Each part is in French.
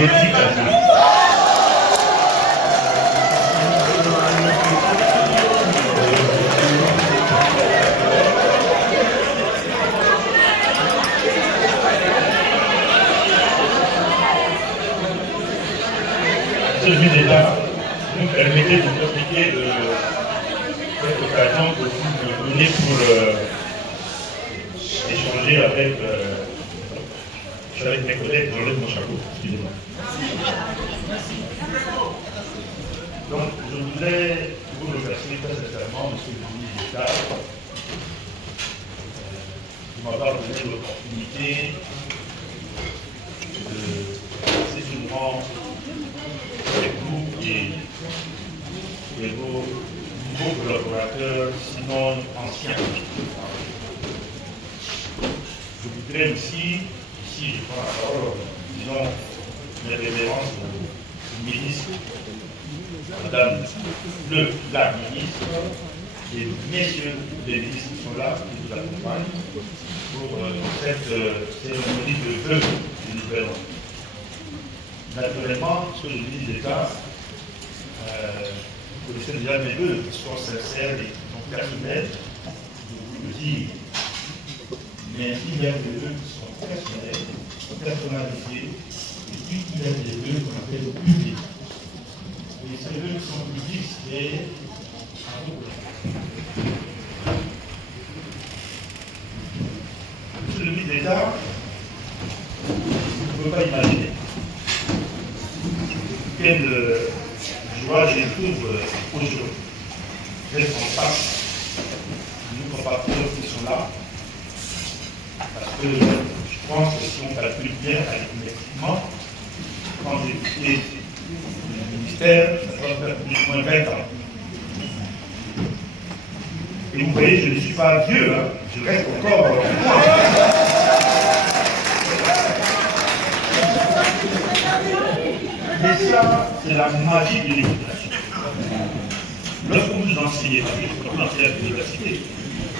d'éducation. Celui d'État nous permettait de profiter de cette occasion que vous me donnez pour échanger avec mes collègues, j'enlève mon chapeau, excusez-moi. Donc, je voudrais vous remercier très sincèrement, Monsieur le ministre d'État, de m'avoir donné l'opportunité de passer ce moment avec vous et vos nouveaux collaborateurs, sinon anciens. Je voudrais aussi, ici je prends la parole, disons, mes révérences au ministre, Madame la ministre, et messieurs les ministres qui sont là, qui nous accompagnent pour cette cérémonie de vœux du nouvel an. Naturellement, monsieur le ministre d'État, vous connaissez déjà mes vœux qui sont sincères et qui sont personnels, je vous le dis, mais il y a des vœux qui sont personnels, personnalisés, et puis il y a des vœux qu'on appelle publics. Et ces vœux qui sont publics, c'est à vous. Monsieur le ministre d'État, vous ne pouvez pas imaginer quelle joie j'éprouve aujourd'hui d'être en face de nos compatriotes qui sont là, parce que je pense que si on calcule bien arithmétiquement, quand j'ai quitté le ministère, ça doit faire plus ou moins 20 ans. Et vous voyez, je ne suis pas vieux, hein, je reste encore en moi. Mais ça, c'est la magie de l'éducation. Lorsque vous enseignez, comme enseignez à l'université,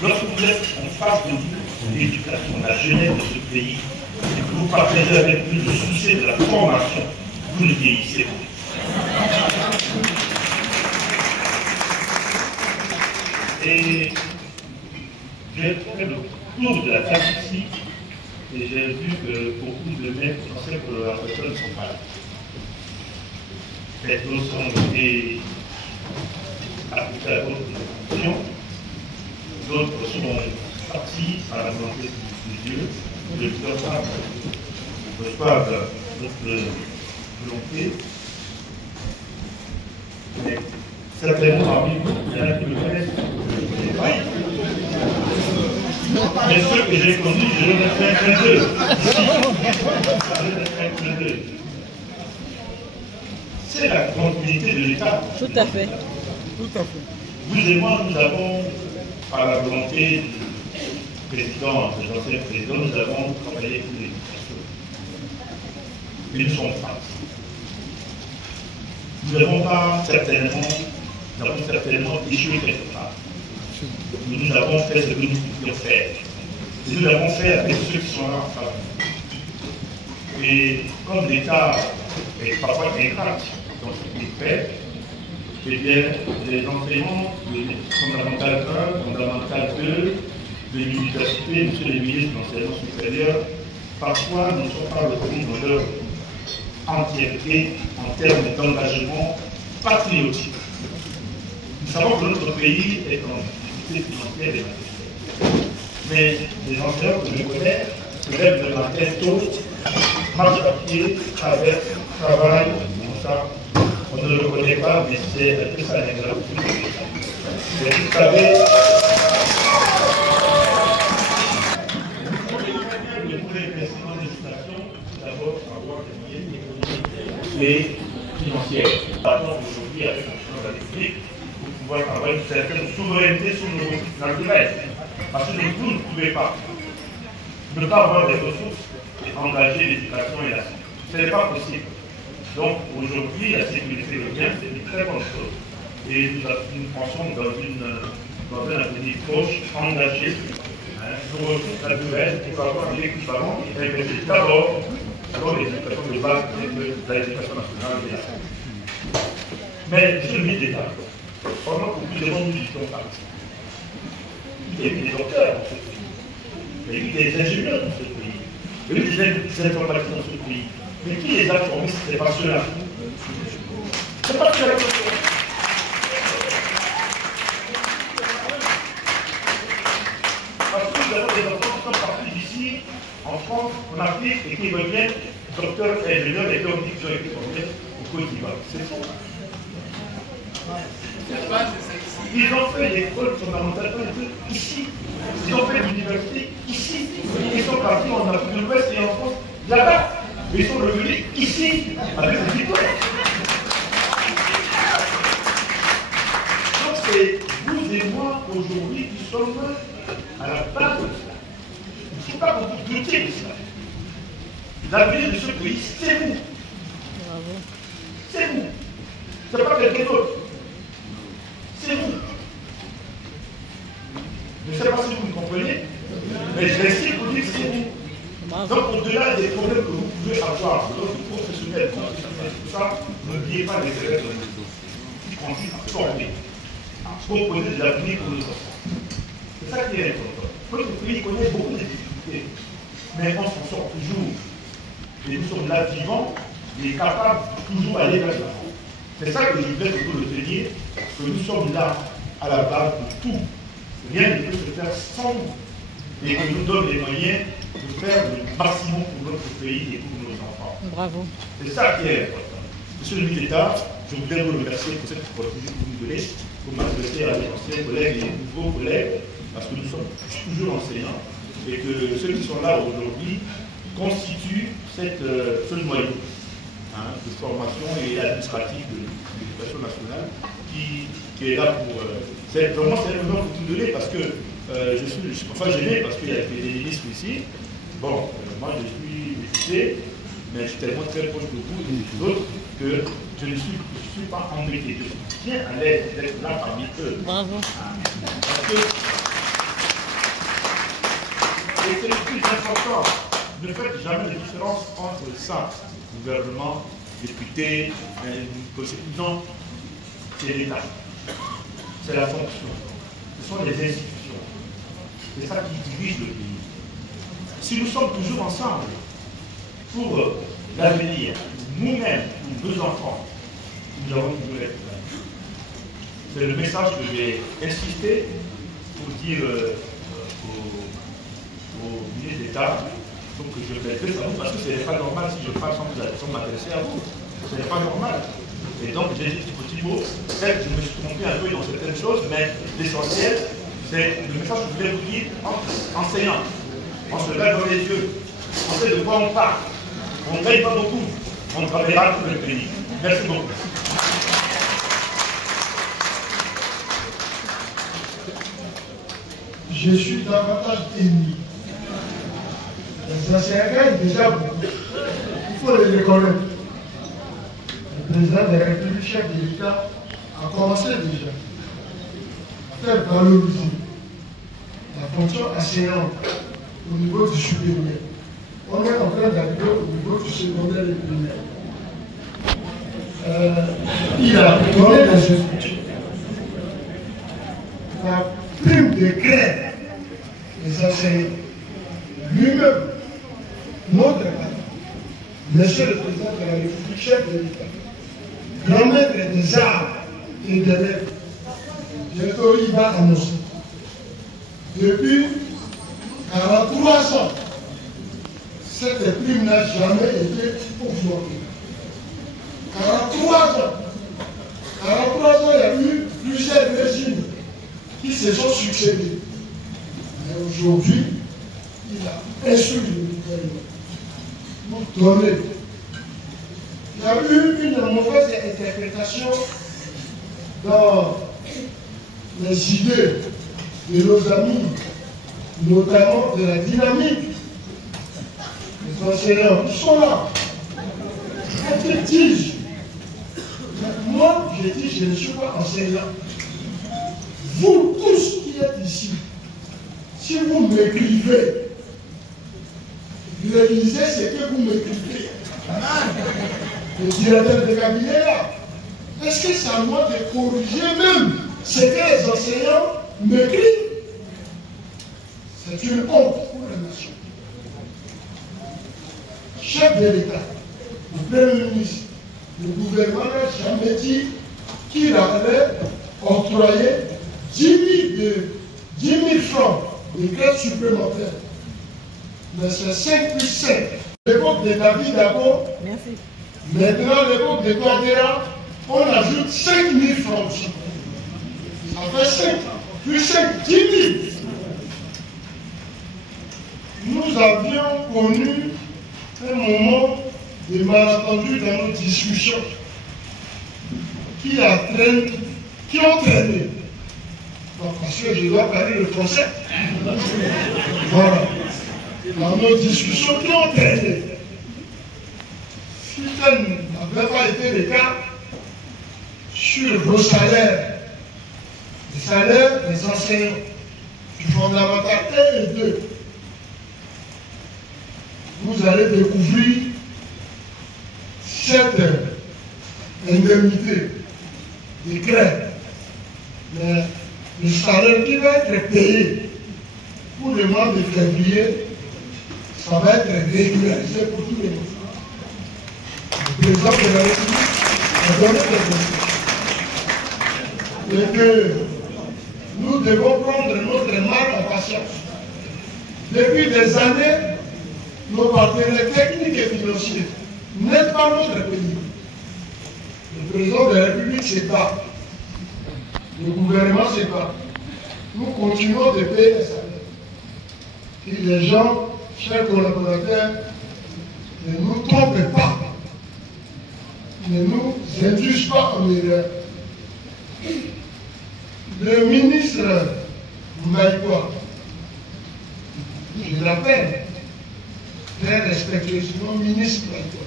lorsque vous êtes en face de l'éducation, la jeunesse de ce pays, et que vous partagez avec nous le souci de la formation, vous ne vieillissez pas. Et j'ai fait le tour de la table ici, et j'ai vu que beaucoup de mes anciens collaborateurs ne sont pas là. D'autres ont été appliqués à d'autres fonctions, d'autres sont partis à la volonté de Dieu, de reçoivent notre volonté. Mais certainement parmi vous, il y en a qui me connaissent. Mais ceux que j'ai connus, je ne fais un clin d'œil. Je ne fais un clin d'œil. C'est la continuité de l'État. Tout à fait. Tout à fait. Vous et moi, nous avons, par la volonté du président, de l'ancien président, nous avons travaillé pour l'éducation. Mais nous sommes pas. Nous avons certainement échoué quelque part. Nous avons fait ce que nous pouvions faire. Et nous l'avons fait avec ceux qui sont là en face. Et comme l'État est parfois ingrat dans ce qu'il fait, eh bien, les enseignements fondamentaux 1, fondamental 2, de l'université, monsieur le ministre de l'enseignement supérieur, parfois ne sont pas reconnus dans leur entièreté en termes d'engagement patriotique. Nous savons que notre pays est en difficulté financière et matérielle. Mais les enseignants que je connais se lèvent le matin tôt, marchent à pied, traversent, travaillent, comme ça. On ne le connaît pas, mais c'est un peu ça l'ingratitude. Mais vous savez, le premier investissement en éducation, c'est d'abord avoir des moyens économiques et financiers. Partons aujourd'hui avec le président de la République pour pouvoir avoir une certaine souveraineté sur nos ressources naturelles. Parce que vous ne pouvez pas ne pas avoir des ressources et engager l'éducation et la santé. Ce n'est pas possible. Donc aujourd'hui, la sécurité de bien, c'est une très bonne chose. Et nous pensons dans un avenir proche, engagé, nos ressources naturelles pour avoir l'équivalent et investir d'abord selon l'éducation de base de l'éducation nationale et la. Mais monsieur le ministre d'État, pendant que nous devons nous disons pas, il y a eu des docteurs dans ce pays, il y a eu des ingénieurs dans ce pays, il y a eu des informatiques dans ce pays. Mais qui les a formés, ce n'est pas ceux-là. Ce n'est pas ceux-là. Parce que nous avons des enfants qui sont partis d'ici, en France, en Afrique, et qui reviennent, docteurs et ingénieurs, et qui ont dit qu'ils ont été formés au Côte d'Ivoire. C'est faux. Ils ont fait l'école fondamentale ici. Ils ont fait l'université ici. Ils sont partis en Afrique de l'Ouest et en France là-bas. Mais ils sont revenus ici avec des diplômes. Donc c'est vous et moi aujourd'hui qui sommes à la base de cela. Il ne faut pas que vous doutiez de cela. L'avenir de ce pays, c'est vous. C'est vous. Ce n'est pas quelqu'un d'autre. C'est vous. Je ne sais pas si vous me comprenez, mais je vais essayer de vous dire que c'est vous. Donc, au-delà des problèmes que vous pouvez avoir, de votre professionnel, tout ça, n'oubliez pas les élèves de nos qui consistent à former, à proposer de l'avenir pour nos enfants. C'est ça qui est important. Notre pays connaît beaucoup de difficultés, mais on s'en sort toujours. Et nous sommes là vivants et capables de toujours aller vers l'avant. C'est ça que je voudrais que vous reteniez, que nous sommes là à la base de tout. Rien ne peut se faire sans nous. Et qu'on nous donne les moyens de faire le maximum pour notre pays et pour nos enfants. Bravo. C'est ça qui est important. Monsieur le ministre d'État, je voudrais vous remercier pour cette opportunité que vous nous donnez, pour m'adresser à mes anciens collègues et nouveaux collègues, parce que nous sommes toujours enseignants, et que ceux qui sont là aujourd'hui constituent ce noyau de formation et administrative de l'éducation nationale qui est là pour... Vraiment, c'est un honneur que vous nous donnez, parce que je suis parfois gêné parce qu'il y a des ministres ici. Bon, moi je suis député, mais je suis tellement très proche de vous et des autres que je ne suis pas embêté. Je suis bien à l'aise d'être là parmi eux. Bravo. Parce que c'est le plus important. Ne faites jamais de différence entre ça, gouvernement, député, non, c'est l'État. C'est la fonction. Ce sont les institutions. C'est ça qui dirige le pays. Si nous sommes toujours ensemble pour l'avenir, nous-mêmes, nos enfants, nous avons toujours être là. C'est le message que j'ai insisté pour dire au ministre d'État, donc je m'adresse à vous parce que ce n'est pas normal si je parle sans m'adresser à vous. Ce n'est pas normal. Et donc j'ai dit un petit mot, peut-être je me suis trompé un peu dans certaines choses, mais l'essentiel, c'est le message que je voulais vous dire en enseignant. On se lève dans les yeux, on sait de quoi on parle. On ne gagne pas beaucoup, on travaillera pour le pays. Merci beaucoup. Je suis davantage ennemi. Les enseignants gagnent déjà beaucoup. Il faut les reconnaître. Le président de la République, chef de l'État, a commencé déjà à faire valoriser la fonction enseignante au niveau du supérieur. On est en train d'arriver au niveau du secondaire et primaire. Il a donné des instructions. La prime de grève des enseignants, lui-même, notre patron, monsieur le président de la République, chef de l'État, grand maître des arts et des lettres, bientôt il va annoncer. Depuis 43 ans, cette prime n'a jamais été augmentée. 43 ans. 43 ans, il y a eu plusieurs régimes qui se sont succédés. Mais aujourd'hui, il a instruit le gouvernement pour donner. Il y a eu une mauvaise interprétation dans les idées de nos amis, notamment de la dynamique. Les enseignants qui sont là. Ils disent, moi, je dis, je ne suis pas enseignant. Vous tous qui êtes ici, si vous m'écrivez, réalisez ce que vous m'écrivez. Le directeur de cabinet là. Est-ce que c'est à moi de corriger même ce que les enseignants m'écrivent? C'est une honte pour la nation. Chef de l'État, le Premier ministre, le gouvernement n'a jamais dit qu'il allait octroyer 10 000 francs de grève supplémentaires. Mais c'est 5 plus 5. L'époque de David d'abord, maintenant l'époque de Touadéra, on ajoute 5 000 francs aussi. Ça fait 5 plus 5, 10 000. Nous avions connu un moment de malentendu dans nos discussions qui ont traîné. Donc, parce que je dois parler le français. Voilà. Dans nos discussions qui ont traîné. Si tel n'avait pas été le cas, sur vos salaires, les salaires des enseignants, du fondamental 1 et 2, vous allez découvrir cette indemnité de grève. Mais le salaire qui va être payé pour le mois de février, ça va être régularisé pour tous les mois. Le président de la République a donné des conseils. Et que nous devons prendre notre mal en patience. Depuis des années, nos partenaires techniques et financiers n'aident pas notre pays. Le président de la République se bat. Le gouvernement se bat. Nous continuons de payer les salaires. Et les gens, chers collaborateurs, ne nous trompent pas. Ne nous induisent pas en erreur. Le ministre Maïkoua, je l'appelle très respectueusement ministre Maïkoua.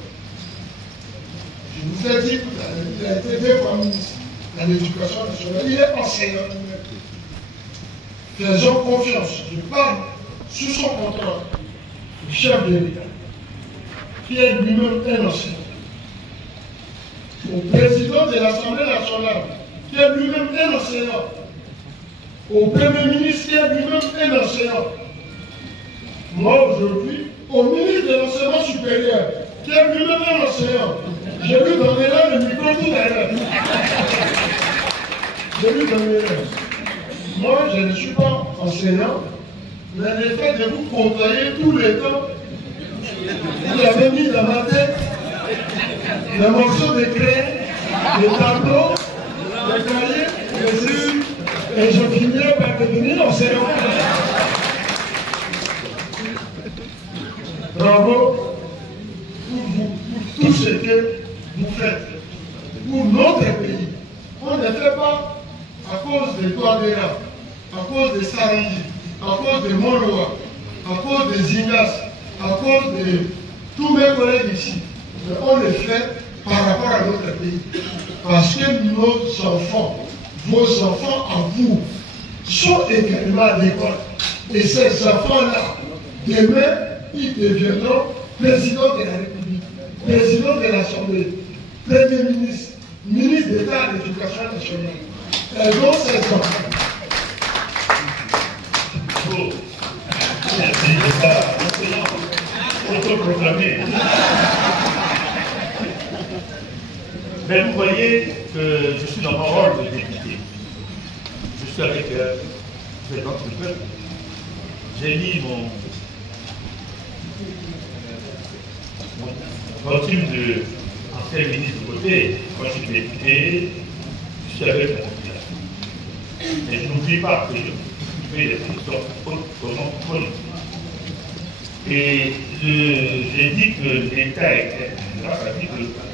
Je vous ai dit qu'il a été 2 fois ministre à l'éducation nationale. Il est enseignant. Faisons confiance. Je parle sous son contrôle du chef de l'État, qui est lui-même un enseignant. Au président de l'Assemblée nationale, qui est lui-même un enseignant. Au Premier ministre, qui est lui-même un enseignant. Moi, aujourd'hui, au ministre de l'Enseignement supérieur, qui est lui-même un enseignant, je lui donnerai le micro tout à l'heure. Je lui donnerai. Moi, je ne suis pas enseignant, mais le fait de vous côtoyer tout le temps, vous avez mis dans ma tête les morceaux de craie, les tableaux, les cahiers, les livres, et je finirai par devenir enseignant. Bravo pour tout ce que vous faites pour notre pays. On ne fait pas à cause de Touadéra, à cause de Sarandi, à cause de Moloa, à cause de Zingas, à cause de tous mes collègues ici. Mais on le fait par rapport à notre pays. Parce que nos enfants, vos enfants à vous, sont également à l'école. Et ces enfants-là, demain, ils deviendront président de la République, président de l'Assemblée, Premier ministre, ministre d'État à l'Éducation nationale. Et donc, ces enfants. Merci de ça, autoproclamé. Mais vous voyez que je suis dans mon rôle de député. Je suis avec notre peuple. J'ai mis mon costume d'ancien ministre de côté. Quand je suis député, je suis avec la population. Mais je n'oublie pas que je fais des questions politiques. Et j'ai dit que l'État était là, ça dit que